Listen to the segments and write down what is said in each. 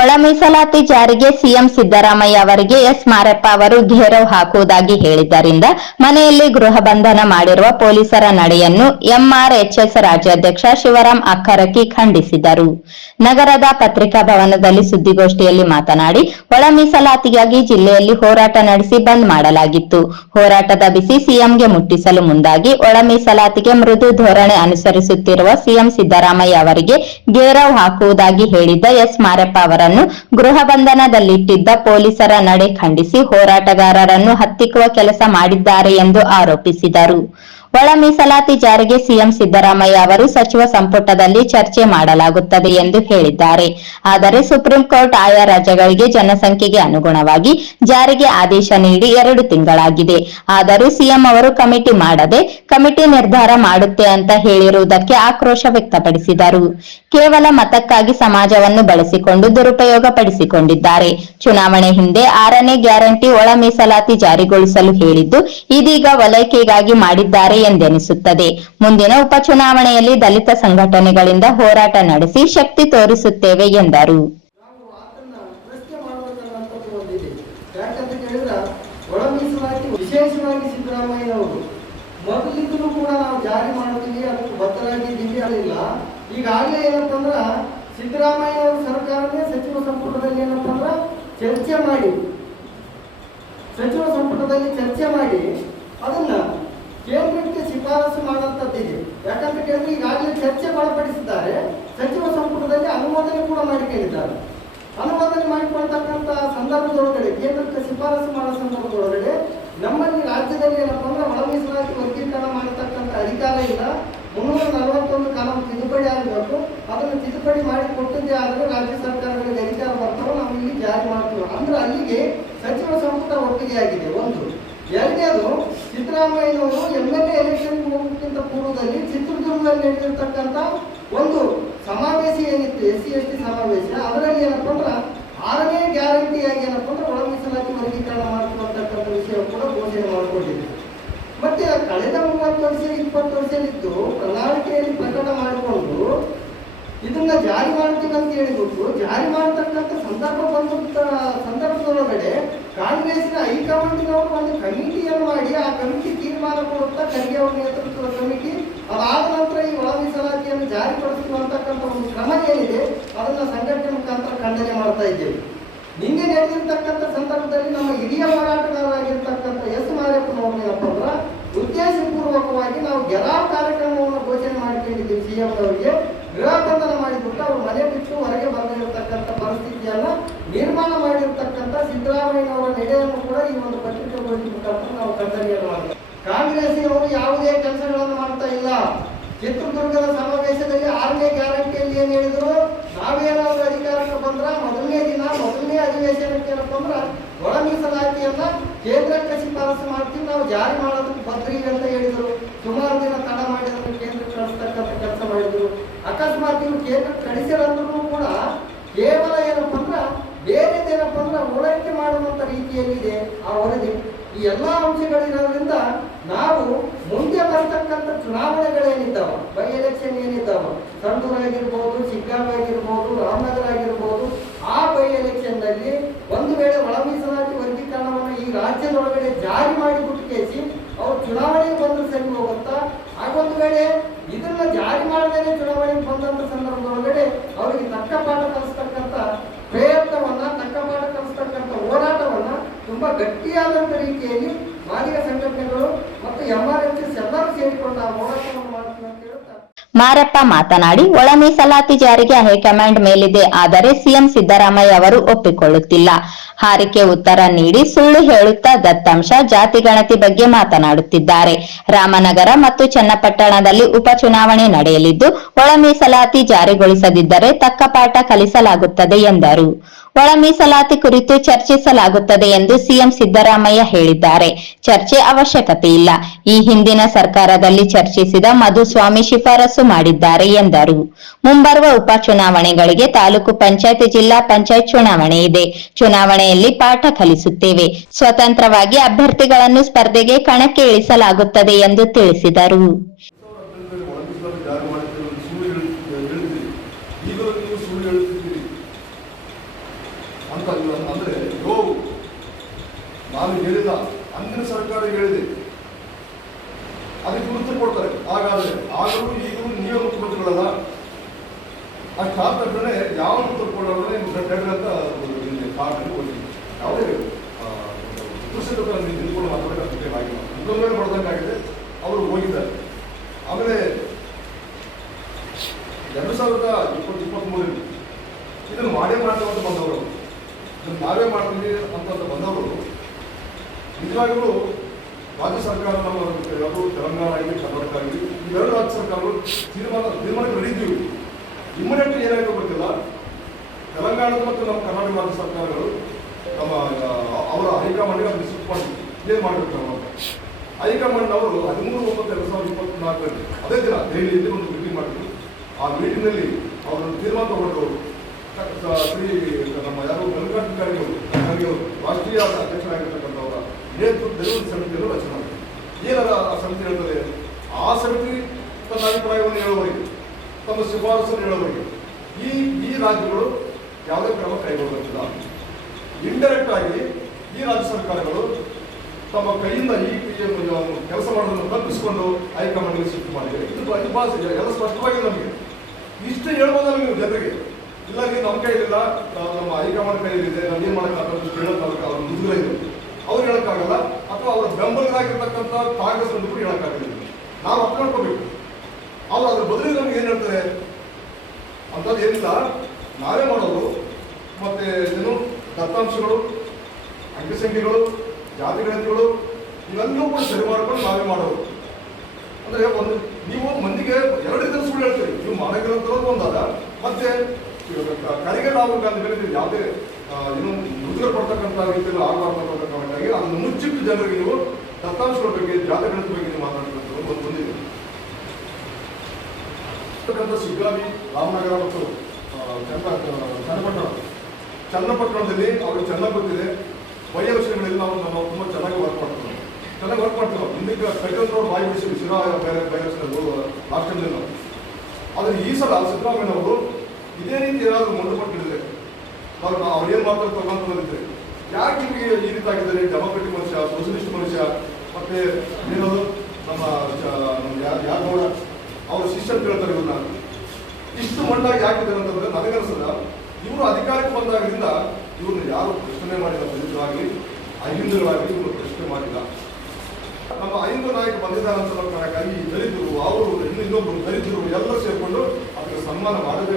ಒಳ ಮೀಸಲಾತಿ ಜಾರಿಗೆ ಸಿಎಂ ಸಿದ್ದರಾಮಯ್ಯ ಅವರಿಗೆ ಎಸ್ ಮಾರಪ್ಪ ಅವರು ಘೇರವ್ ಹಾಕುವುದಾಗಿ ಹೇಳಿದ್ದರಿಂದ ಮನೆಯಲ್ಲಿ ಗೃಹ ಬಂಧನ ಮಾಡಿರುವ ಪೊಲೀಸರ ನಡೆಯನ್ನು ಎಂಆರ್ಎಚ್ಎಸ್ ರಾಜ್ಯಾಧ್ಯಕ್ಷ ಶಿವರಾಂ ಅಕ್ಕರಕಿ ಖಂಡಿಸಿದರು. ನಗರದ ಪತ್ರಿಕಾ ಭವನದಲ್ಲಿ ಸುದ್ದಿಗೋಷ್ಠಿಯಲ್ಲಿ ಮಾತನಾಡಿ, ಒಳ ಮೀಸಲಾತಿಗಾಗಿ ಜಿಲ್ಲೆಯಲ್ಲಿ ಹೋರಾಟ ನಡೆಸಿ ಬಂದ್ ಮಾಡಲಾಗಿತ್ತು. ಹೋರಾಟದ ಬಿಸಿ ಸಿಎಂಗೆ ಮುಟ್ಟಿಸಲು ಮುಂದಾಗಿ ಒಳ ಮೀಸಲಾತಿಗೆ ಮೃದು ಧೋರಣೆ ಅನುಸರಿಸುತ್ತಿರುವ ಸಿಎಂ ಸಿದ್ದರಾಮಯ್ಯ ಅವರಿಗೆ ಘೇರವ್ ಹಾಕುವುದಾಗಿ ಹೇಳಿದ್ದ ಎಸ್ ಮಾರಪ್ಪ ಅವರನ್ನು ಗೃಹ ಬಂಧನದಲ್ಲಿಟ್ಟಿದ್ದ ಪೊಲೀಸರ ನಡೆ ಖಂಡಿಸಿ ಹೋರಾಟಗಾರರನ್ನು ಹತ್ತಿಕ್ಕುವ ಕೆಲಸ ಮಾಡಿದ್ದಾರೆ ಎಂದು ಆರೋಪಿಸಿದರು. ಒಳ ಮೀಸಲಾತಿ ಜಾರಿಗೆ ಸಿಎಂ ಸಿದ್ದರಾಮಯ್ಯ ಅವರು ಸಚಿವ ಸಂಪುಟದಲ್ಲಿ ಚರ್ಚೆ ಮಾಡಲಾಗುತ್ತದೆ ಎಂದು ಹೇಳಿದ್ದಾರೆ. ಆದರೆ ಸುಪ್ರೀಂ ಕೋರ್ಟ್ ಆಯಾ ರಾಜ್ಯಗಳಿಗೆ ಜನಸಂಖ್ಯೆಗೆ ಅನುಗುಣವಾಗಿ ಜಾರಿಗೆ ಆದೇಶ ನೀಡಿ 2 ತಿಂಗಳಾಗಿದೆ. ಆದರೂ ಸಿಎಂ ಅವರು ಕಮಿಟಿ ಮಾಡದೆ ಕಮಿಟಿ ನಿರ್ಧಾರ ಮಾಡುತ್ತೆ ಅಂತ ಹೇಳಿರುವುದಕ್ಕೆ ಆಕ್ರೋಶ ವ್ಯಕ್ತಪಡಿಸಿದರು. ಕೇವಲ ಮತಕ್ಕಾಗಿ ಸಮಾಜವನ್ನು ಬಳಸಿಕೊಂಡು ದುರುಪಯೋಗ ಪಡಿಸಿಕೊಂಡಿದ್ದಾರೆ. ಚುನಾವಣೆ ಹಿಂದೆ 6ನೇ ಗ್ಯಾರಂಟಿ ಒಳ ಮೀಸಲಾತಿ ಜಾರಿಗೊಳಿಸಲು ಹೇಳಿದ್ದು ಇದೀಗ ಓಲೈಕೆಗಾಗಿ ಮಾಡಿದ್ದಾರೆ ಎಂದೆನಿಸುತ್ತದೆ. ಮುಂದಿನ ಉಪಚುನಾವಣೆಯಲ್ಲಿ ದಲಿತ ಸಂಘಟನೆಗಳಿಂದ ಹೋರಾಟ ನಡೆಸಿ ಶಕ್ತಿ ತೋರಿಸುತ್ತೇವೆ ಎಂದರು. ವಿಶೇಷವಾಗಿ ಸಿದ್ದರಾಮಯ್ಯನವರು ಮೊದಲಿಂದಲೂ ಕೂಡ ನಾವು ಜಾರಿ ಮಾಡ್ತೀವಿ, ಅದಕ್ಕೆ ಬದ್ಧರಾಗಿದ್ದೀವಿ ಅಲ್ಲಿಲ್ಲ. ಈಗಾಗಲೇ ಏನಪ್ಪ ಅಂದ್ರ ಸಿದ್ದರಾಮಯ್ಯ ಅವರ ಸರ್ಕಾರನೇ ಸಚಿವ ಸಂಪುಟದಲ್ಲಿ ಏನಪ್ಪ ಅಂದ್ರ ಚರ್ಚೆ ಮಾಡಿ ಅದನ್ನ ಕೇಂದ್ರಕ್ಕೆ ಶಿಫಾರಸು ಮಾಡುವಂತದ್ದಿದೆ. ಯಾಕಂತ ಕೇಳಿದ್ರೆ ಈಗಾಗಲೇ ಚರ್ಚೆ ಒಳಪಡಿಸಿದ್ದಾರೆ, ಸಚಿವ ಸಂಪುಟದಲ್ಲಿ ಅನುಮೋದನೆ ಕೂಡ ಮಾಡಿಕೊಂಡಿದ್ದಾರೆ. ಅನುಮೋದನೆ ಮಾಡಿಕೊಳ್ತಕ್ಕಂಥ ಸಂದರ್ಭದೊಳಗಡೆ ಕೇಂದ್ರಕ್ಕೆ ಶಿಫಾರಸು ಮಾಡೋ ಸಂದರ್ಭದೊಳಗಡೆ ನಮ್ಮಲ್ಲಿ ರಾಜ್ಯದಲ್ಲಿ ಏನಪ್ಪ ಅಂದ್ರೆ ಒಳ ಮೀಸಲಾತಿ ವರ್ಗೀಕರಣ ಮಾಡತಕ್ಕಂಥ ಅಧಿಕಾರ ಇಲ್ಲ. 341 ಕಾನೂನು ತಿದ್ದುಪಡಿ ಆಗಬೇಕು. ಅದನ್ನು ತಿದ್ದುಪಡಿ ಮಾಡಿ ಕೊಟ್ಟಿದ್ದೇ ಆದರೆ ರಾಜ್ಯ ಸರ್ಕಾರಗಳಿಗೆ ಅಧಿಕಾರ ಬರ್ತಾವೆ, ನಾವು ಇಲ್ಲಿ ಜಾರಿ ಮಾಡ್ತೀವಿ ಅಂದ್ರೆ ಅಲ್ಲಿಗೆ ಸಚಿವ ಸಂಪುಟ ಒಪ್ಪಿಗೆ ಆಗಿದೆ. ಒಂದು. ಎರಡನೇದು, ಸಿದ್ದರಾಮಯ್ಯನವರು MLA ಎಲೆಕ್ಷನ್ ಹೋಗೋಕ್ಕಿಂತ ಪೂರ್ವದಲ್ಲಿ ಚಿತ್ರದುರ್ಗದಲ್ಲಿ ನಡೆದಿರ್ತಕ್ಕಂಥ ಒಂದು ಸಮಾವೇಶ ಏನಿತ್ತು, SC/ST ಸಮಾವೇಶ, ಅದರಲ್ಲಿ ಏನಪ್ಪ ಅಂದ್ರೆ 6ನೇ ಗ್ಯಾರಂಟಿಯಾಗಿ ಏನಪ್ಪ ಅಂದ್ರೆ ಒಳ ಮೀಸಲಾತಿ ವರ್ಗೀಕರಣ ಮಾಡ್ಕೊಳ್ತಕ್ಕಂಥ ವಿಷಯ ಕೂಡ ಘೋಷಣೆ ಮಾಡಿಕೊಂಡಿದೆ. ಮತ್ತೆ ಕಳೆದ 30 ವರ್ಷ 20 ವರ್ಷದಿತ್ತು ಪ್ರಣಾಳಿಕೆಯಲ್ಲಿ ಪ್ರಕಟ ಮಾಡಿಕೊಂಡು ಇದನ್ನ ಜಾರಿ ಮಾಡ್ತೀವಿ ಅಂತ ಹೇಳಿಬಿಟ್ಟು ಜಾರಿ ಮಾಡತಕ್ಕಂಥ ಸಂದರ್ಭದೊಳಗಡೆ ಕಾಂಗ್ರೆಸ್ನ ಹೈಕಮಾಂಡ್ನವರು ಒಂದು ಕಮಿಟಿಯನ್ನು ಮಾಡಿ ಆ ಕಮಿಟಿ ತೀರ್ಮಾನ ಕೊಡುತ್ತಾ ಖರ್ಗೆ ಅವರ ನೇತೃತ್ವದ ಕಮಿಟಿ ಅದಾದ ನಂತರ ಈ ಒಳ ಮೀಸಲಾತಿಯನ್ನು ಜಾರಿಪಡಿಸುವ ಅಂತಕ್ಕಂಥ ಒಂದು ಕ್ರಮ ಏನಿದೆ ಅದನ್ನ ಸಂಘಟನೆ ಮುಖಾಂತರ ಖಂಡನೆ ಮಾಡ್ತಾ ಇದ್ದೇವೆ. ನಿನ್ನೆ ನಡೆದಿರ್ತಕ್ಕಂಥ ಸಂದರ್ಭದಲ್ಲಿ ನಮ್ಮ ಹಿರಿಯ ಹೋರಾಟಗಾರರಾಗಿರ್ತಕ್ಕಂಥ ಎಸ್ ಮಾರಪ್ಪನವರು ಏನಪ್ಪ ಅಂದ್ರ ಉದ್ದೇಶಪೂರ್ವಕವಾಗಿ ನಾವು ಗೆರಾವ್ ಕಾರ್ಯಕ್ರಮವನ್ನು ಘೋಷಣೆ ಮಾಡಿಕೊಂಡಿದ್ದೀವಿ. ಸಿಎಂ ಅವರಿಗೆ ಗೃಹ ಬಂಧನ ಮಾಡಿಬಿಟ್ಟು ಅವರು ಮನೆ ಬಿಟ್ಟು ಹೊರಗೆ ಬಂದಿರತಕ್ಕಂಥ ಪರಿಸ್ಥಿತಿಯನ್ನ ನಿರ್ಮಾಣ ಮಾಡಿರ್ತಕ್ಕಂಥ ಸಿದ್ದರಾಮಯ್ಯನವರ ನಡೆಯನ್ನು ಕೂಡ ಈ ಒಂದು ಪತ್ರಿಕಾಗೋಷ್ಠಿ ಮುಖಾಂತರ ನಾವು ಖಂಡನೆಯನ್ನು ಮಾಡ್ತೀವಿ. ಕಾಂಗ್ರೆಸ್ಸಿನವರು ಯಾವುದೇ ಕೆಲಸಗಳನ್ನು ಮಾಡ್ತಾ ಇಲ್ಲ. ಚಿತ್ರದುರ್ಗದ ಸಮಾವೇಶದಲ್ಲಿ 6ನೇ ಗ್ಯಾರಂಟಿಯಲ್ಲಿ ಏನ್ ಹೇಳಿದ್ರು, ನಾವೇನಾದ್ರೂ ಅಧಿಕಾರಕ್ಕೆ ಬಂದ್ರ ಮೊದಲನೇ ದಿನ ಮೊದಲನೇ ಅಧಿವೇಶನಕ್ಕೆ ಏನಪ್ಪ ಅಂದ್ರ ಒಳ ಮೀಸಲಾತಿಯನ್ನ ಕೇಂದ್ರಕ್ಕೆ ಶಿಫಾರಸು ಮಾಡ್ತೀವಿ, ನಾವು ಜಾರಿ ಮಾಡೋದಕ್ಕೆ ಬದ್ರೀವಿ ಅಂತ ಹೇಳಿದ್ರು. ಸುಮಾರು ದಿನ ತಡ ಮಾಡಿದ್ರು, ಕೇಂದ್ರಕ್ಕೆ ಕಳಿಸ್ತಕ್ಕಂಥ ಕೆಲಸ ಮಾಡಿದ್ರು. ಅಕಸ್ಮಾತ್ ಇವರು ಕೇಂದ್ರಕ್ಕೆ ಕಳಿಸಿರಂದ್ರೂ ಕೂಡ ಕೇವಲ ಏನಪ್ಪ ಅಂದ್ರ ಬೇರೆದೇನಪ್ಪ ಅಂದ್ರ ಓಲೈಕೆ ಮಾಡುವಂತ ರೀತಿಯಲ್ಲಿದೆ ಆ ವರದಿ. ಈ ಎಲ್ಲಾ ಅಂಶಗಳಿರೋದ್ರಿಂದ ನಾವು ಮುಂದೆ ಬರ್ತಕ್ಕಂಥ ಚುನಾವಣೆಗಳೇನಿದ್ದಾವ, ಬೈ ಎಲೆಕ್ಷನ್ ಏನಿದ್ದಾವ, ಸಂಡೂರಾಗಿರ್ಬೋದು, ಚಿಕ್ಕಾಗಿರ್ಬೋದು, ರಾಮನಗರ ಆಗಿರ್ಬೋದು, ಆ ಬೈ ಎಲೆಕ್ಷನ್ ನಲ್ಲಿ ಒಂದು ವೇಳೆ ಒಳ ಮೀಸಲಾತಿ ವರ್ಗೀಕರಣವನ್ನು ಈ ರಾಜ್ಯದೊಳಗಡೆ ಜಾರಿ ಮಾಡಿಬಿಟ್ಟು ಕೇಸಿ ಅವ್ರು ಚುನಾವಣೆಗೆ ಬಂದ್ರೆ ಸರಿ ಹೋಗುತ್ತಾ? ಹಾಗೊಂದು ವೇಳೆ ಇದನ್ನ ಜಾರಿ ಮಾಡದೇನೆ ಚುನಾವಣೆಗೆ ಬಂದಂತ ಸಂದರ್ಭದೊಳಗಡೆ ಅವರಿಗೆ ತಕ್ಕ ಪಾಠ ಕಲಿಸ್ತಕ್ಕಂಥ ಪ್ರಯತ್ನವನ್ನ, ತಕ್ಕ ಪಾಠ ಕಲಿಸ್ತಕ್ಕಂಥ ಹೋರಾಟವನ್ನ ತುಂಬಾ ಗಟ್ಟಿಯಾದಂತ ರೀತಿಯಲ್ಲಿ ಮಾದಿಗ ಸಂಘಟನೆಗಳು ಮತ್ತು MRHS ಎಲ್ಲರೂ ಸೇರಿಕೊಂಡು ಆ ಹೋರಾಟವನ್ನು ಮಾಡ್ತೀವಿ ಅಂತ ಹೇಳ್ತಾರೆ. ಮಾರಪ್ಪ ಮಾತನಾಡಿ, ಒಳ ಮೀಸಲಾತಿ ಜಾರಿಗೆ ಹೈಕಮಾಂಡ್ ಮೇಲಿದೆ, ಆದರೆ ಸಿಎಂ ಸಿದ್ದರಾಮಯ್ಯ ಅವರು ಒಪ್ಪಿಕೊಳ್ಳುತ್ತಿಲ್ಲ. ಹಾರಿಕೆ ಉತ್ತರ ನೀಡಿ ಸುಳ್ಳು ಹೇಳುತ್ತಾ ದತ್ತಾಂಶ, ಜಾತಿ ಗಣತಿ ಬಗ್ಗೆ ಮಾತನಾಡುತ್ತಿದ್ದಾರೆ. ರಾಮನಗರ ಮತ್ತು ಚನ್ನಪಟ್ಟಣದಲ್ಲಿ ಉಪಚುನಾವಣೆ ನಡೆಯಲಿದ್ದು ಒಳ ಮೀಸಲಾತಿ ಜಾರಿಗೊಳಿಸದಿದ್ದರೆ ತಕ್ಕ ಪಾಠ ಕಲಿಸಲಾಗುತ್ತದೆ ಎಂದರು. ಒಳ ಮೀಸಲಾತಿ ಕುರಿತು ಚರ್ಚಿಸಲಾಗುತ್ತದೆ ಎಂದು ಸಿಎಂ ಸಿದ್ದರಾಮಯ್ಯ ಹೇಳಿದ್ದಾರೆ. ಚರ್ಚೆ ಅವಶ್ಯಕತೆ ಇಲ್ಲ. ಈ ಹಿಂದಿನ ಸರ್ಕಾರದಲ್ಲಿ ಚರ್ಚಿಸಿದ ಮಧುಸ್ವಾಮಿ ಶಿಫಾರಸು ಮಾಡಿದ್ದಾರೆ ಎಂದರು. ಮುಂಬರುವ ಉಪಚುನಾವಣೆಗಳಿಗೆ ತಾಲೂಕು ಪಂಚಾಯತ್, ಜಿಲ್ಲಾ ಪಂಚಾಯತ್ ಚುನಾವಣೆ ಇದೆ. ಚುನಾವಣೆಯಲ್ಲಿ ಪಾಠ ಕಲಿಸುತ್ತೇವೆ. ಸ್ವತಂತ್ರವಾಗಿ ಅಭ್ಯರ್ಥಿಗಳನ್ನು ಸ್ಪರ್ಧೆಗೆ ಕಣಕ್ಕೆ ಇಳಿಸಲಾಗುತ್ತದೆ ಎಂದು ತಿಳಿಸಿದರು. ಅಂತ ಅಂದರೆ ಯೋವು ನಾನು ಹೇಳಿಲ್ಲ, ಅಂದಿನ ಸರ್ಕಾರ ಹೇಳಿದೆ, ಅದಕ್ಕೆ ಉತ್ತರ ಕೊಡ್ತಾರೆ. ಹಾಗಾದರೆ ಆಗಲೂ ಈಗಲೂ ನೀವೇ ಮುಖ್ಯಮಂತ್ರಿಗಳಲ್ಲ, ಅಷ್ಟಾದ ತಕ್ಷಣ ಯಾವ ಉತ್ತರ ಕೊಡೋದ್ರೆ ಅಂತ ಕಾರ್ಡ್ನಲ್ಲಿ ಹೋಗ್ತೀನಿ. ಯಾವುದೇ ನಿಂತ್ಕೊಂಡು ಮಾತಾಡೋಕೆ ಆಗಿಲ್ಲ, ಮುಖದ ಮೇಲೆ ಹೊಡೆದಂಗಾಗಿದೆ. ಅವರು ಹೋಗಿದ್ದಾರೆ. ಆಮೇಲೆ 2023 ಇದನ್ನು ಮಾಡೇ ಮಾಡ್ತೀವಿ ಅಂತ ಬಂದವರು, ಇದನ್ನು ನಾವೇ ಮಾಡ್ತೀವಿ ಅಂತ ಬಂದವರು ನಿಜವಾಗ್ಲೂ ರಾಜ್ಯ ಸರ್ಕಾರ ಯಾವುದು ತೆಲಂಗಾಣ ಆಗಲಿ ಕರ್ನಾಟಕ ಆಗಲಿ ಇವೆರಡು ರಾಜ್ಯ ಸರ್ಕಾರಗಳು ತೀರ್ಮಾನಕ್ಕೆ ನಡೀತೀವಿ. ಇಮ್ಮಿಡಿಯೇಟ್ಲಿ ಏನಾಯಿತು ಗೊತ್ತಿಲ್ಲ, ತೆಲಂಗಾಣದ ಮತ್ತು ನಮ್ಮ ಕರ್ನಾಟಕ ರಾಜ್ಯ ಸರ್ಕಾರಗಳು ನಮ್ಮ ಅವರ ಹೈಕಮಾಂಡ್ಗೆ ಅದನ್ನು ಶಿಫ್ಟ್ ಮಾಡಿ ಏನು ಮಾಡಬೇಕು ನಾವು ಅಂತ. ಹೈಕಮಾಂಡ್ ಅವರು 13/9/2024 ಅದೇ ದಿನ ದೆಹಲಿಯಲ್ಲಿ ಒಂದು ಮೀಟಿಂಗ್ ಮಾಡಿದ್ರು. ಆ ಮೀಟಿಂಗ್ನಲ್ಲಿ ಅವರು ತೀರ್ಮಾನ ತಗೊಂಡು ಶ್ರೀ ನಮ್ಮ ಯಾರು ಮಲ್ಲಿಕಾರ್ಜುನ ಖರ್ಗೆ ಅವರು ರಾಷ್ಟ್ರೀಯ ಅಧ್ಯಕ್ಷರಾಗಿರ್ತಕ್ಕಂಥವರ ನೇತೃತ್ವದಲ್ಲಿ ಒಂದು ಸಮಿತಿಯನ್ನು ರಚನೆ ಮಾಡಿದ್ರು. ಏನಾರ ಆ ಸಮಿತಿ ಹೇಳ್ತದೆ, ಆ ಸಮಿತಿ ತನ್ನ ಅಭಿಪ್ರಾಯವನ್ನು ಹೇಳುವವರಿಗೆ, ತಮ್ಮ ಶಿಫಾರಸನ್ನು ಹೇಳುವವರಿಗೆ ಈ ರಾಜ್ಯಗಳು ಯಾವುದೇ ಕ್ರಮ ಕೈಗೊಳ್ಳಬೇಕಿಲ್ಲ. ಇಂಡೈರೆಕ್ಟ್ ಆಗಿ ಈ ರಾಜ್ಯ ಸರ್ಕಾರಗಳು ತಮ್ಮ ಕೈಯಿಂದ ಈ ಕೆಲಸ ಮಾಡೋದನ್ನು ತಪ್ಪಿಸಿಕೊಂಡು ಹೈಕಮಾಂಡ್ಗೆ ಶಿಫ್ಟ್ ಮಾಡಿದೆ. ಇದು ಎಲ್ಲ ಸ್ಪಷ್ಟವಾಗಿ ನಮಗೆ ಇಷ್ಟು ಹೇಳ್ಬೋದಲ್ಲ ನೀವು ಜನರಿಗೆ. ಇಲ್ಲ ನೀವು ನಮ್ಮ ಕೈಲಿಲ್ಲ, ನಮ್ಮ ಹೈಕಮಾಂಡ್ ಕೈಲಿದೆ, ನಾವು ಏನು ಮಾಡೋಕ್ಕಾಗಲ್ಲ, ಹೇಳೋಕ್ಕಾಗಲ್ಲ, ಅವ್ರ ಮುದುಗರ ಇದೆ, ಅವ್ರು ಹೇಳೋಕ್ಕಾಗಲ್ಲ. ಅಥವಾ ಅವರ ಬೆಂಬಲರಾಗಿರ್ತಕ್ಕಂಥ ಕಾಂಗ್ರೆಸ್ ಬಂದು ಹೇಳೋಕ್ಕಾಗಲ್ಲ. ನಾವು ಅರ್ಥ ಮಾಡ್ಕೋಬೇಕು. ಅವ್ರು ಅದ್ರ ಬದಲಿಗೆ ನಮ್ಗೆ ಏನು ಹೇಳ್ತಾರೆ ಅಂಥದ್ದು ಏನಿಲ್ಲ, ನಾವೇ ಮಾಡೋದು. ಮತ್ತೆ ಏನು ದತ್ತಾಂಶಗಳು, ಅಂಕಿಸಂಖ್ಯೆಗಳು, ಜಾತಿಗಣತಿಗಳು ಇವೆಲ್ಲವೂ ಕೂಡ ಸರಿ ಮಾಡ್ಕೊಂಡು ನಾವೇ ಮಾಡೋದು. ಅಂದರೆ ಒಂದು ನೀವು ಮಂದಿಗೆ ಎರಡು ರೀತಿಯಲ್ಲಿ ಸುಳ್ಳು ಹೇಳ್ತೀರಿ. ನೀವು ಮಾಡೋಕ್ಕಿರೋದು ಒಂದಾದ, ಮತ್ತೆ ಕರೆಗೆ ರಾಹುಲ್ ಗಾಂಧಿ ಮೇಲೆ ನೀವು ಯಾವುದೇ ಏನು ಮುಜುಗರ ಪಡ್ತಕ್ಕಂಥ ರೀತಿಯಲ್ಲಿ ಆಗಬಾರ್ದಾಗಿ ಅದನ್ನು ಮುಚ್ಚಿಟ್ಟು ಜನರಿಗೆ ನೀವು ದತ್ತಾಂಶಗಳ ಬಗ್ಗೆ, ಜಾತಿಗಣತಿ ಬಗ್ಗೆ ನೀವು ಮಾತಾಡ್ತಕ್ಕಂಥದ್ದು ಒಂದು ಬಂದಿದೆ. ಶಿಗ್ಗಾವಿ, ರಾಮನಗರ ಮತ್ತು ಚನ್ನಪಟ್ಟಣದಲ್ಲಿ ಅವ್ರಿಗೆ ಚೆನ್ನಾಗಿ ಗೊತ್ತಿದೆ. ವೈ ಎಲೆಕ್ಷನ್ಗಳಲ್ಲಿ ನಾವು ತುಂಬ ಚೆನ್ನಾಗಿ ವರ್ಕ್ ಮಾಡ್ತೀವಿ. ಮುಂದಕ್ಕೆ ಕೈಗೊಂಡವ್ರು ಬಾಯಿ ಬಿಡಿಸಿ ಶಿರಾ ಬೈ ಎಲೆಕ್ಷನ್ ಲಾಸ್ಟ್ ಟೈಮ್ನಲ್ಲಿ ನಾವು. ಆದರೆ ಈ ಸಲ ಸಿದ್ದರಾಮಯ್ಯನವರು ಇದೇ ರೀತಿ ಏನಾದರೂ ಮುಂದುಪಟ್ಟಿದ್ರೆ ಅವ್ರು ಏನು ಮಾತಾಡ್ತಾರೆ ತಗೊಂಡಿದ್ರೆ, ಯಾಕೆ ನಿಮಗೆ ಈ ರೀತಿ ಆಗಿದ್ದಾರೆ? ಡೆಮೊಕ್ರೆಟಿಕ್ ಮನುಷ್ಯ, ಸೋಷಲಿಸ್ಟ್ ಮನುಷ್ಯ, ಮತ್ತೆ ಏನದು ನಮ್ಮ ಯಾರು ಅವ್ರ ಶಿಷ್ಯ ಹೇಳ್ತಾರೆ ಇವನ್ನ ಇಷ್ಟು ಮಂಡಾಗಿ ಯಾಕಿದ್ದಾರೆ ಅಂತಂದ್ರೆ ನನಗನ್ಸದ ಇವರು ಅಧಿಕಾರಕ್ಕೆ ಬಂದಾಗದಿಂದ ಇವ್ರನ್ನ ಯಾರು ಪ್ರಶ್ನೆ ಮಾಡಿಲ್ಲ. ದಲಿತರಾಗಲಿ ಅಹಿಂದುಗಳಾಗಲಿ ಇವರು ಪ್ರಶ್ನೆ ಮಾಡಿಲ್ಲ. ನಮ್ಮ ಅಹಿಂದು ನಾಯಕ ಬಂದಿದ್ದಾರೆ ಅಂತ ಕಾರಣಕ್ಕಾಗಿ ಈ ದಲಿತರು, ಅವರು ಇನ್ನೊಬ್ಬರು ದಲಿತರು ಎಲ್ಲರೂ ಸೇರಿಕೊಂಡು ಅದಕ್ಕೆ ಸನ್ಮಾನ ಮಾಡದೆ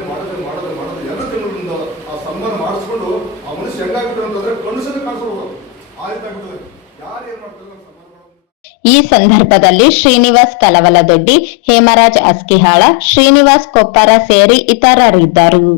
ಎಲ್ಲ ಜನರಿಂದ ಆ ಸನ್ಮಾನ ಮಾಡಿಸ್ಕೊಂಡು ಆ ಮನುಷ್ಯ ಹೆಂಗಾಗ್ಬಿಟ್ರೆ ಅಂತಂದ್ರೆ ಕನಸನ್ನು ಕಾಣಿಸ್ಬೋದು. ಆ ರೀತಿ ಆಗ್ಬಿಟ್ಟದೆ. ಯಾರು ಏನ್ ಮಾಡ್ತಾರೆ ಈ ಸಂದರ್ಭದಲ್ಲಿ ಶ್ರೀನಿವಾಸ್ ಕಲವಲದೊಡ್ಡಿ, ಹೇಮರಾಜ್ ಅಸ್ಕಿಹಾಳ, ಶ್ರೀನಿವಾಸ್ ಕೊಪ್ಪರ ಸೇರಿ ಇತರರಿದ್ದರು.